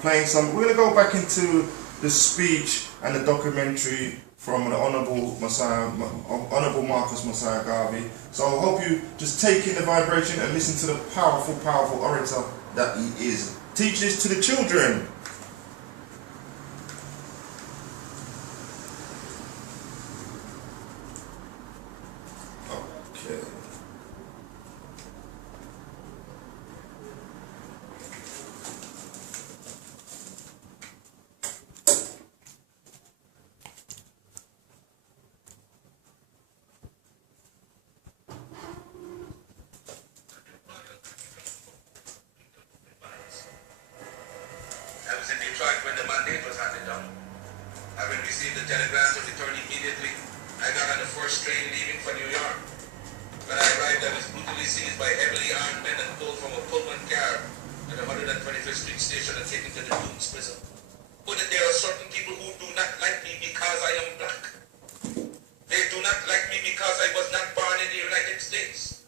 playing some. We're going to go back into the speech and the documentary from the Honourable Marcus Messiah Garvey. So I hope you just take in the vibration and listen to the powerful, powerful orator that he is. Teach this to the children. Okay. When the mandate was handed down, having received the telegram to return immediately, I got on the first train leaving for New York. When I arrived, I was brutally seized by heavily armed men and pulled from a Pullman car at the 125th Street station and taken to the Dooms prison. But there are certain people who do not like me because I am black. They do not like me because I was not born in the United States.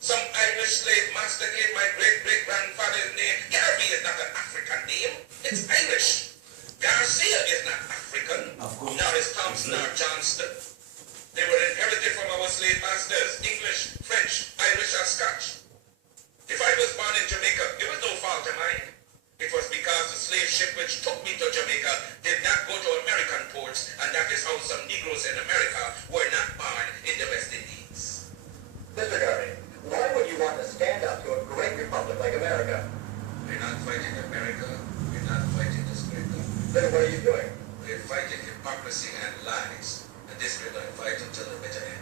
Some Irish slave master gave my great-great-grandfather's name. Garvey is not an African name. It's Irish. Garcia is not African. Nor is Thompson or Johnston. They were inherited from our slave masters, English, French, Irish, or Scotch. If I was born in Jamaica, it was no fault of mine. It was because the slave ship which took me to Jamaica did not go to American ports, and that is how some Negroes in America were not born in the West Indies. Mr. Garvey, why would you want to stand up to a great republic like America? We're not fighting America. We're not fighting this great government. Then what are you doing? We're fighting hypocrisy and lies. And this we're going to fight until the bitter end.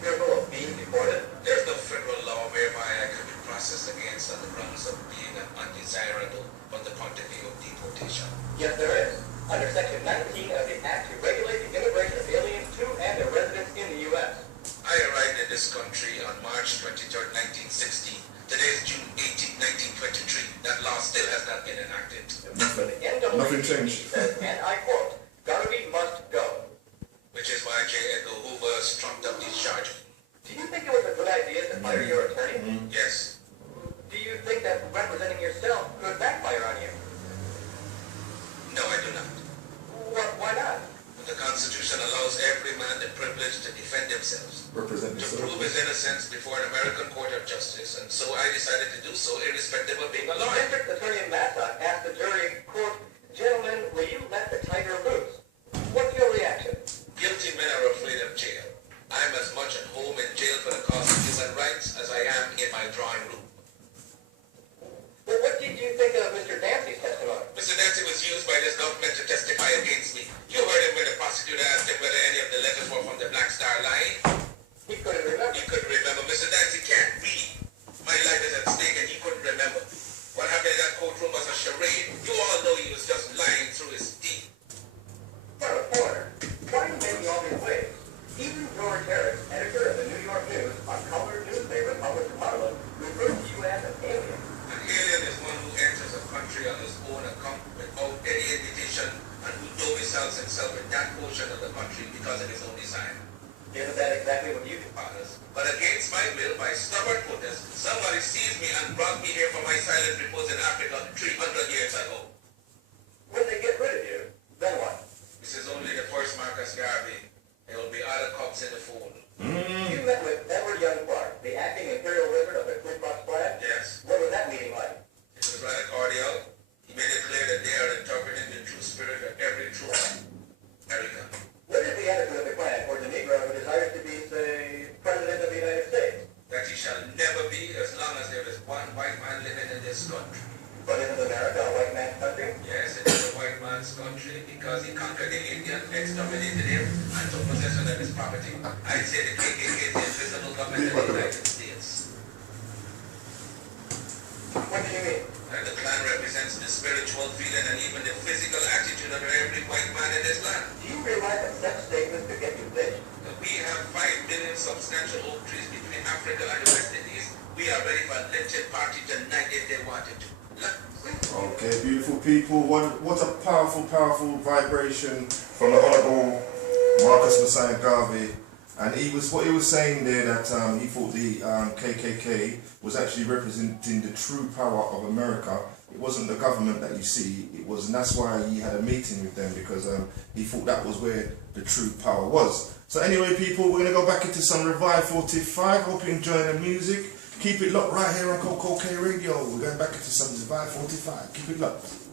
You're full of being deported? There's no federal law whereby I could be processed against on the grounds of being an undesirable from the point of view of deportation. Yes, there is. Under Section 19 of the Act to regulate the immigration of aliens to and their residents in the U.S. I arrived in this country on March 23rd, 1960. Today is June 18, 1923. That law still has not been enacted. But the NAACP Nothing changed. says, and I quote, Garvey must go. Which is why J. Edgar Hoover trumped up these charges. Do you think it was a good idea to fire your attorney? Yes. Do you think that representing yourself could backfire on you? No, I do not. Why not? The Constitution allows every man the privilege to defend themselves, Represent to yourself. prove his innocence before an American court of justice, and so I decided to do so irrespective of being a lawyer. District Attorney Massock asked the jury, quote, gentlemen, will you let the tiger loose? What's your reaction? Guilty men are afraid of jail. I'm as much at home in jail for the cause of human rights as I am in my drawing room. Well, what did you think of Mr. Dancy's testimony? Mr. Nancy was used by this government to testify against me. You heard him when the prosecutor asked him whether any of the letters were from the Black Star Line. He couldn't remember. He couldn't remember. Mr. Nancy can't read. My life is at stake and he couldn't remember. What happened in that courtroom was a charade. You all know he was just lying through his teeth. But a foreigner, why are you making all these waves? Even George Harris, editor of the New York News, a colored newspaper published in Harlem, refers to you as an alien. An alien is one who enters a country on his own account without any invitation and who domiciles himself in that portion of the country because of his own desire. Isn't that exactly what you do? Fathers. But against my will, by stubborn protest, somebody seized me and brought me here for my silent repose in Africa 300 years ago. When they get rid of you, then what? This is only the first Marcus Garvey. There will be other cops in the fold. You met with Edward Young Clark, the acting imperial wizard of the Ku Klux Klan? Yes. What was that meeting like? It was rather cordial. He made it clear that they are interpreting the true spirit of every true American. What is the attitude of the Klan towards a Negro who desires to be, say, President of the United States? That he shall never be as long as there is one white man living in this country. But isn't America a white man's country? Yes, it is a white man's country because he conquered the Indian, exterminated him, and took possession of his property. I say the KKK is the invisible government of the United States. What do you mean? And the Klan represents the spiritual feeling and even the physical attitude of every white man in this land. Do you realize that such statements could get you lynched? We have 5 million substantial oak trees between Africa and the West Indies. We are ready for a lynching party tonight if they wanted to. Okay, beautiful people. What a powerful, powerful vibration from the Honourable Marcus Messiah Garvey. And what he was saying there that he thought the KKK was actually representing the true power of America it wasn't the government that you see, it was, and that's why he had a meeting with them, because he thought that was where the true power was. So anyway, people, we're going to go back into some Revive 45. Hope you're enjoying the music. Keep it locked right here on Coco Radio. We're going back into some Revive 45. Keep it locked.